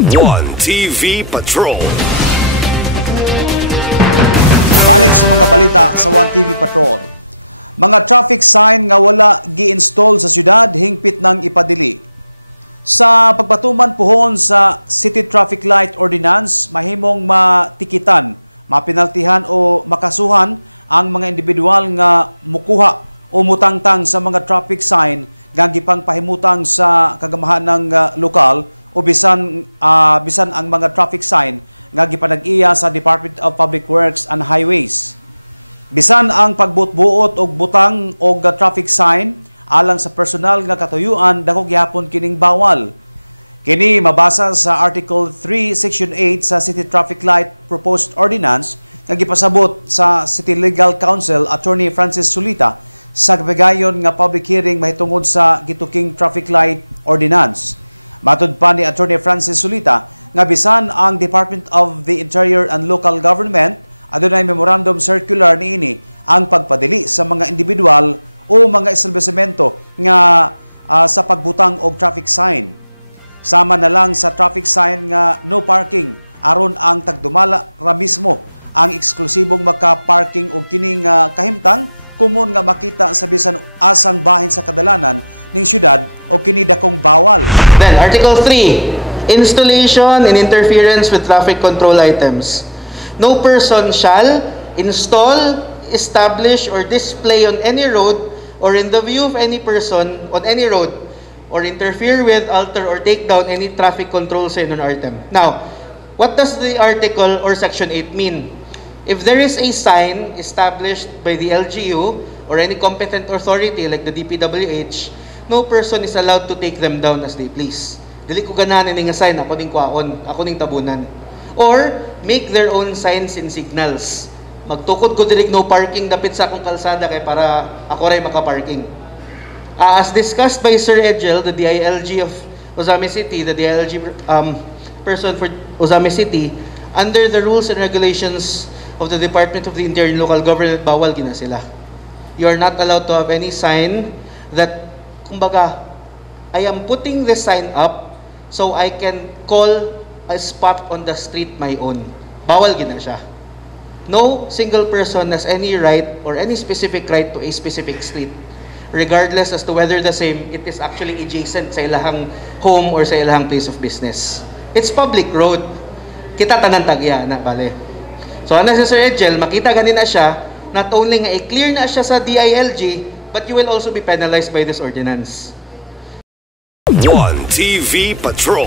One TV Patrol. Balik sa mga balita sa One TV Patrol. Mga traffic sign nga wala gi-install sa syudad hingpit ng ipadili. Sa pagpatuman pohon sa City Traffic Light Ordinance, mahimong matikitan, mapinaltihan o makasuhan ang mga individual nga mukuha o mutangtang sa mga traffic sign nga gipang pahimutang sa kagamahan ng lokal o bisan ang mga traffic sign nga gipanag-iya sa Department of Public Works and Highways. Bisan ang pagbutbuot og butang og traffic sign alang sa personal nga katuyuan dako gihapon kining bawal. Kini mabasa sa Article 3 Section 8 sa City Traffic Light Proposed Ordinance nga gipasabot sa City Legal Counsel Attorney Francis Sulita sa kapigayon nga public hearing mahitungod sa gituking Traffic Light Ordinance. Matud pa ni Attorney Francis Sulita nga bisan ang Department of the Interior and Local Government adunay memorandum circular niini ang pagpadili sa mga individual o mga establishmento nga sa pagbutang og traffic sign. Sama na lang sa traffic sign nga no parking aron ang tagdumala ra mismo ang eksklusibong maka-parking og kining kahimtang kumon nga makita sa bisan asang bahin sa kadalanan ning syudad o kini dakong bawal. Then Article 3, installation and interference with traffic control items. No person shall install, establish, or display on any road or in the view of any person on any road or interfere with, alter, or take down any traffic control sign on item. Now, what does the article or Section 8 mean? If there is a sign established by the LGU or any competent authority like the DPWH, no person is allowed to take them down as they please. Dili ko ganahan nga sign, ako ning kwaon, ako ning tabunan. Or make their own signs and signals. Magtukod ko dili no parking dapit sa akong kalsada kay para ako ray makaparking. As discussed by Sir Edgel, the DILG of Ozame City, the DILG person for Ozame City, under the rules and regulations of the Department of the Interior and Local Government, bawal gina sila. You are not allowed to have any sign that, kumbaga, I am putting this sign up so I can call a spot on the street my own. Bawal gina siya. No single person has any right or any specific right to a specific street, regardless as to whether the same, it is actually adjacent sa ilahang home or sa ilahang place of business. It's public road. Kita tanan tagya na, bale. So, ano si Sir Edgel, makita ganina siya, not only nga i-clear na siya sa DILG, but you will also be penalized by this ordinance. One TV Patrol.